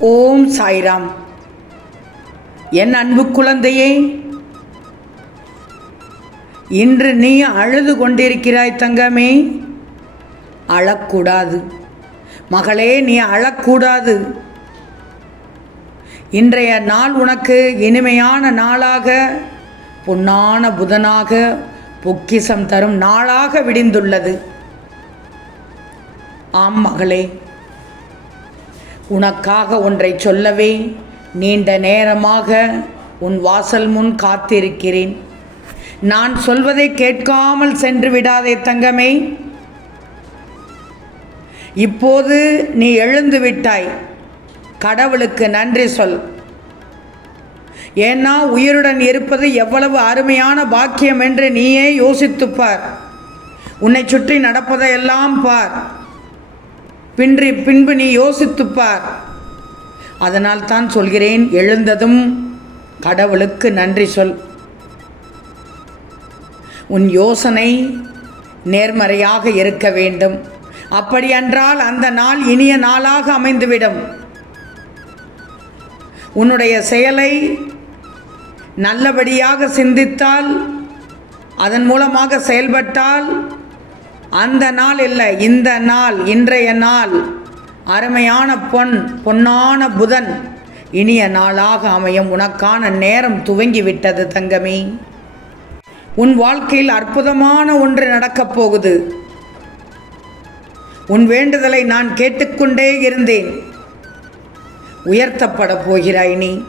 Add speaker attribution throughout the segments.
Speaker 1: ஓம் சாய்ராம். என் அன்பு குழந்தையே இன்று நீ அழுது கொண்டிருக்கிறாய் தங்கமே. அழக்கூடாது. மகளே நீ அழக்கூடாது. இன்றைய நாள் உனக்கு இனிமையான நாளாக பொன்னான புதனாக பொக்கிசம் தரும் நாளாக விடிந்துள்ளது. ஆம் மகளே. உனக்காக ஒன்றை சொல்லவே நீண்ட நேரமாக உன் வாசல் முன் காத்திருக்கிறேன். நான் சொல்வதை கேட்காமல் சென்று விடாதே தங்கமே. இப்போது நீ எழுந்து விட்டாய். கடவுளுக்கு நன்றி சொல். ஏன்னா உயிருடன் இருப்பது எவ்வளவு அருமையான பாக்கியம் என்று நீயே யோசித்துப் பார். உன்னை சுற்றி நடப்பதையெல்லாம் பார். பின்றி பின்பு நீ யோசித்துப்பார். அதனால் தான் சொல்கிறேன் எழுந்ததும் கடவுளுக்கு நன்றி சொல். உன் யோசனை நேர்மறையாக இருக்க வேண்டும். அப்படியென்றால் அந்த நாள் இனிய நாளாக அமைந்துவிடும். உன்னுடைய செயலை நல்லபடியாக சிந்தித்தால் அதன் மூலமாக செயல்பட்டால் அந்த நாள் இல்லை இந்த நாள் இன்றைய நாள். அருமையான பொன் பொன்னான புதன். இனிய நாளாக அமையும் உனக்கான நேரம் துவங்கி விட்டது தங்கமே. உன் வாழ்க்கையில் அற்புதமான ஒன்று நடக்கப் போகுது. உன் வேண்டுதலை நான் கேட்டுக்கொண்டே இருந்தேன். உயர்த்தப்பட போகிறாய் நீ.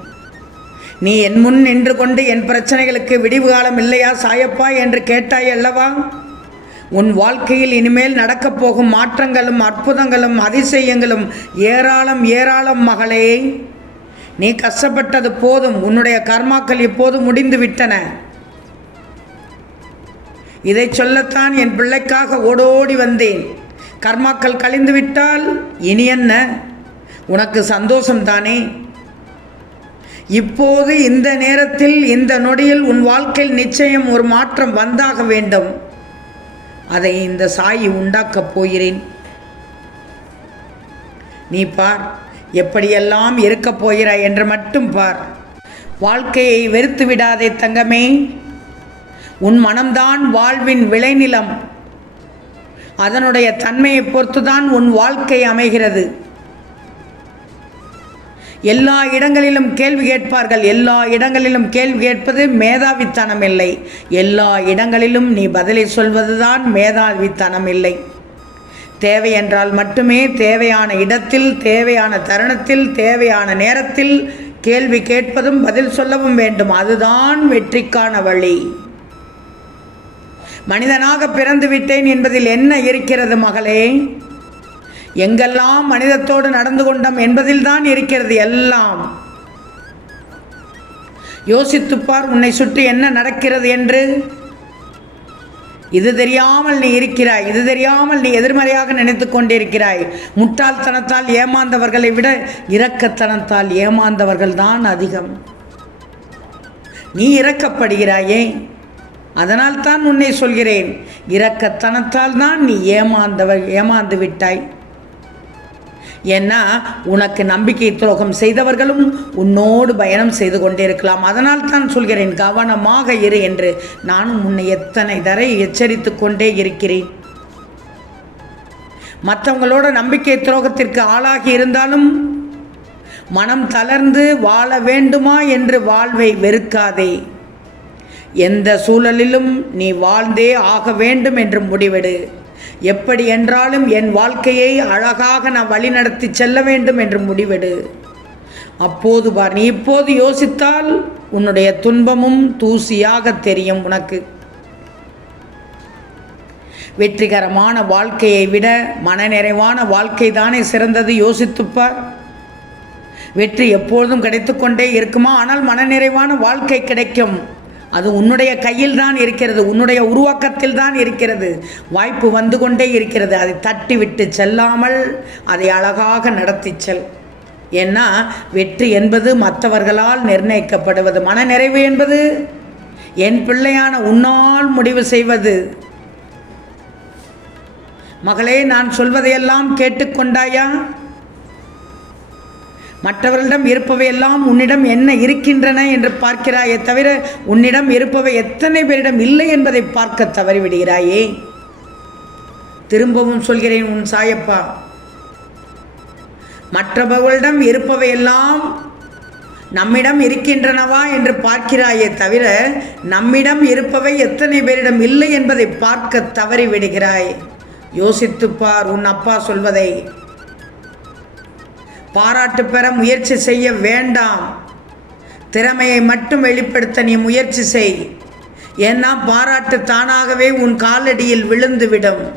Speaker 1: நீ என் முன் நின்று கொண்டு என் பிரச்சனைகளுக்கு விடிவு காலம் இல்லையா சாயப்பா என்று கேட்டாய் அல்லவா? உன் வாழ்க்கையில் இனிமேல் நடக்கப் போகும் மாற்றங்களும் அற்புதங்களும் அதிசயங்களும் ஏராளம் ஏராளம் மகளே. நீ கஷ்டப்பட்டது போதும். உன்னுடைய கர்மாக்கள் இப்போது முடிந்து விட்டன. இதை சொல்லத்தான் என் பிள்ளைக்காக ஓடோடி வந்தேன். கர்மாக்கள் கழிந்து விட்டால் இனி என்ன? உனக்கு சந்தோஷம்தானே இப்போது இந்த நேரத்தில் இந்த நொடியில் உன் வாழ்க்கையில் நிச்சயம் ஒரு மாற்றம் வந்தாக வேண்டும். அதை இந்த சாயி உண்டாக்கப் போகிறேன். நீ பார் எப்படியெல்லாம் இருக்கப் போகிறாய் என்று மட்டும் பார். வாழ்க்கையை வெறுத்து விடாதே தங்கமே. உன் மனம்தான் வாழ்வின் விளைநிலம். அதனுடைய தன்மையை பொறுத்துதான் உன் வாழ்க்கை அமைகிறது. எல்லா இடங்களிலும் கேள்வி கேட்பார்கள். எல்லா இடங்களிலும் கேள்வி கேட்பது மேதாவித்தனம் இல்லை எல்லா இடங்களிலும் நீ பதிலை சொல்வதுதான் மேதாவித்தனம் இல்லை தேவை என்றால் மட்டுமே தேவையான இடத்தில் தேவையான தருணத்தில் தேவையான நேரத்தில் கேள்வி கேட்பதும் பதில் சொல்லவும் வேண்டும். அதுதான் வெற்றிக்கான வழி. மனிதனாக பிறந்து விட்டேன் என்பதில் என்ன இருக்கிறது மகளே? எங்கெல்லாம் மனிதத்தோடு நடந்து கொண்டோம் என்பதில் தான் இருக்கிறது எல்லாம். யோசித்துப்பார் உன்னை சுற்றி என்ன நடக்கிறது என்று? இது தெரியாமல் நீ இருக்கிறாய். இது தெரியாமல் நீ எதிர்மறையாக நினைத்து கொண்டிருக்கிறாய். முட்டாள்தனத்தால் ஏமாந்தவர்களை விட இரக்கத்தனத்தால் ஏமாந்தவர்கள் தான் அதிகம். நீ இறக்கப்படுகிறாயே அதனால் தான் உன்னை சொல்கிறேன். இரக்கத்தனத்தால் தான் நீ ஏமாந்தவர் ஏமாந்து விட்டாய். ஏன்னா உனக்கு நம்பிக்கை துரோகம் செய்தவர்களும் உன்னோடு பயணம் செய்து கொண்டிருக்கலாம் அதனால் தான் சொல்கிறேன் கவனமாக இரு என்று நானும் உன்னை எத்தனை தரை எச்சரித்து கொண்டே இருக்கிறேன். மற்றவங்களோட நம்பிக்கை துரோகத்திற்கு ஆளாகி இருந்தாலும் மனம் தளர்ந்து வாழ வேண்டுமா என்று வாழ்வை வெறுக்காதே. எந்த சூழலிலும் நீ வாழ்ந்தே ஆக வேண்டும் என்று முடிவெடு. எப்படி என்றாலும் என் வாழ்க்கையை அழகாக நான் வழிநடத்தி செல்ல வேண்டும் என்று முடிவெடு. அப்போது பார் நீ இப்போது யோசித்தால் உன்னுடைய துன்பமும் தூசியாக தெரியும் உனக்கு. வெற்றிகரமான வாழ்க்கையை விட மனநிறைவான வாழ்க்கை தானே சிறந்தது யோசித்துப்பார் வெற்றி எப்பொழுதும் கிடைத்து கொண்டே இருக்குமா? ஆனால் மனநிறைவான வாழ்க்கை கிடைக்கும். அது உன்னுடைய கையில் தான் இருக்கிறது உன்னுடைய உருவாக்கத்தில் தான் இருக்கிறது. வாய்ப்பு வந்து கொண்டே இருக்கிறது. அதை தட்டி விட்டு செல்லாமல் அதை அழகாக நடத்தி செல். ஏன்னா வெற்றி என்பது மற்றவர்களால் நிர்ணயிக்கப்படுவது. மன நிறைவு என்பது என் பிள்ளையான உன்னால் முடிவு செய்வது. மகளே நான் சொல்வதையெல்லாம் கேட்டுக்கொண்டாயா? மற்றவர்களிடம் இருப்பவை எல்லாம் உன்னிடம் என்ன இருக்கின்றன என்று பார்க்கிறாயே தவிர உன்னிடம் இருப்பவை எத்தனை பேரிடம் இல்லை என்பதை பார்க்க தவறிவிடுகிறாயே. திரும்பவும் சொல்கிறேன் உன் சாயப்பா மற்றவர்களிடம் இருப்பவையெல்லாம் நம்மிடம் இருக்கின்றனவா என்று பார்க்கிறாயே தவிர நம்மிடம் இருப்பவை எத்தனை பேரிடம் இல்லை என்பதை பார்க்க தவறிவிடுகிறாய். யோசித்துப்பார் யோசித்துப் பார் உன் அப்பா சொல்வதை. பாராட்டு பெற முயற்சி செய்ய வேண்டாம். திறமையை மட்டும் வெளிப்படுத்த நீ முயற்சி செய். ஏன்னா பாராட்டு தானாகவே உன் காலடியில் விழுந்துவிடும்.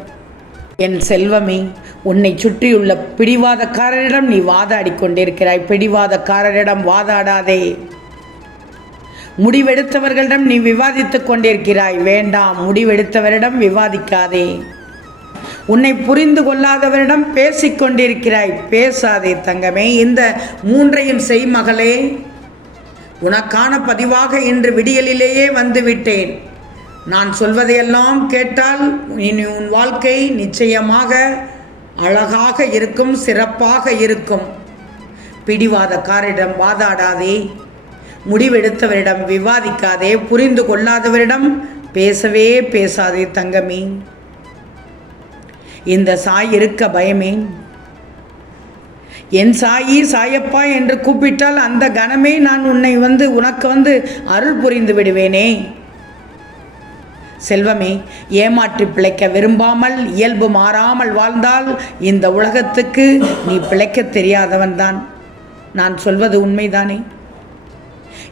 Speaker 1: என் செல்வமே உன்னை சுற்றியுள்ள பிடிவாதக்காரரிடம் நீ வாதாடி கொண்டிருக்கிறாய். பிடிவாதக்காரரிடம் வாதாடாதே. முடிவெடுத்தவர்களிடம் நீ விவாதித்துக் கொண்டிருக்கிறாய். வேண்டாம் முடிவெடுத்தவரிடம் விவாதிக்காதே. உன்னை புரிந்து கொள்ளாதவரிடம் பேசிக்கொண்டிருக்கிறாய் பேசாதே தங்கமே இந்த மூன்றையும் செய் மகளே. உனக்கான பதிவாக இன்று விடியலிலேயே வந்துவிட்டேன். நான் சொல்வதையெல்லாம் கேட்டால் இனி உன் வாழ்க்கை நிச்சயமாக அழகாக இருக்கும் சிறப்பாக இருக்கும். பிடிவாதக்காரிடம் வாதாடாதே. முடிவெடுத்தவரிடம் விவாதிக்காதே. புரிந்து கொள்ளாதவரிடம் பேசவே பேசாதே தங்கமே. இந்த சாய் இருக்க பயமே. என் சாயி சாயப்பா என்று கூப்பிட்டால் அந்த கணமே நான் உன்னை வந்து உனக்கு வந்து அருள் புரிந்து விடுவேனே. செல்வமே ஏமாற்றி பிழைக்க விரும்பாமல் இயல்பு மாறாமல் வாழ்ந்தால் இந்த உலகத்துக்கு நீ பிழைக்க தெரியாதவன்தான். நான் சொல்வது உண்மைதானே?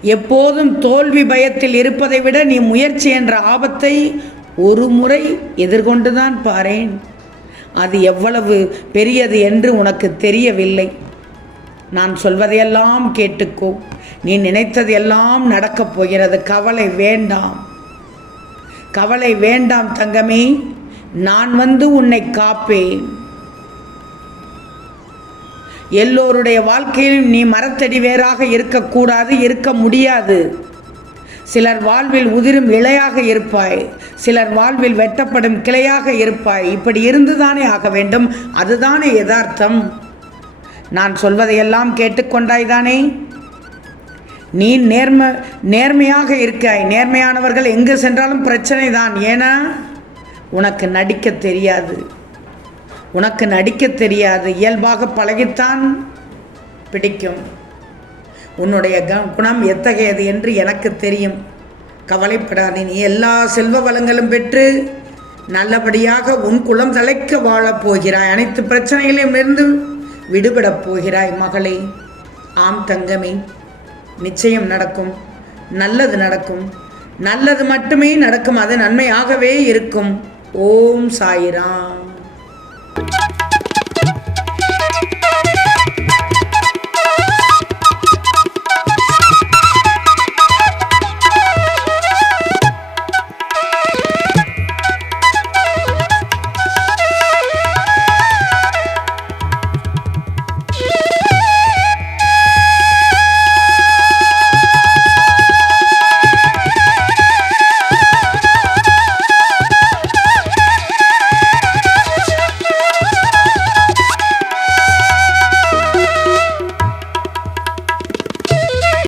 Speaker 1: எப்போதும் தோல்வி பயத்தில் இருப்பதை விட நீ முயற்சி என்ற ஆபத்தை ஒரு முறை எதிர்கொண்டுதான் பாரேன். அது எவ்வளவு பெரியது என்று உனக்கு தெரியவில்லை. நான் சொல்வதையெல்லாம் கேட்டுக்கோ. நீ நினைத்தது எல்லாம் நடக்கப் போகிறது. கவலை வேண்டாம். கவலை வேண்டாம் தங்கமே. நான் வந்து உன்னை காப்பேன். எல்லோருடைய வாழ்க்கையிலும் நீ மரத்தடி வேறாக இருக்கக்கூடாது இருக்க முடியாது. சிலர் வாழ்வில் உதிரும் இலையாக இருப்பாய். சிலர் வாழ்வில் வெட்டப்படும் கிளையாக இருப்பாய். இப்படி இருந்துதானே ஆக வேண்டும்? அதுதானே யதார்த்தம். நான் சொல்வதையெல்லாம் கேட்டுக்கொண்டாய்தானே நீ நேர்ம நேர்மையாக இருக்காய். நேர்மையானவர்கள் எங்கு சென்றாலும் பிரச்சனை தான் ஏன்னா உனக்கு நடிக்க தெரியாது. உனக்கு நடிக்க தெரியாது. இயல்பாக பழகித்தான் பிடிக்கும். உன்னுடைய க- குணம் எத்தகையது என்று எனக்கு தெரியும். கவலைப்படாதே நீ எல்லா செல்வ வளங்களும் பெற்று நல்லபடியாக உன் குலம் தலைக்க வாழப் போகிறாய். அனைத்து பிரச்சனைகளையும் இருந்து விடுபடப் போகிறாய் மகளே. ஆம் தங்கமே நிச்சயம் நடக்கும். நல்லது நடக்கும். நல்லது மட்டுமே நடக்கும். அது நன்மையாகவே இருக்கும். ஓம் சாயிராம்.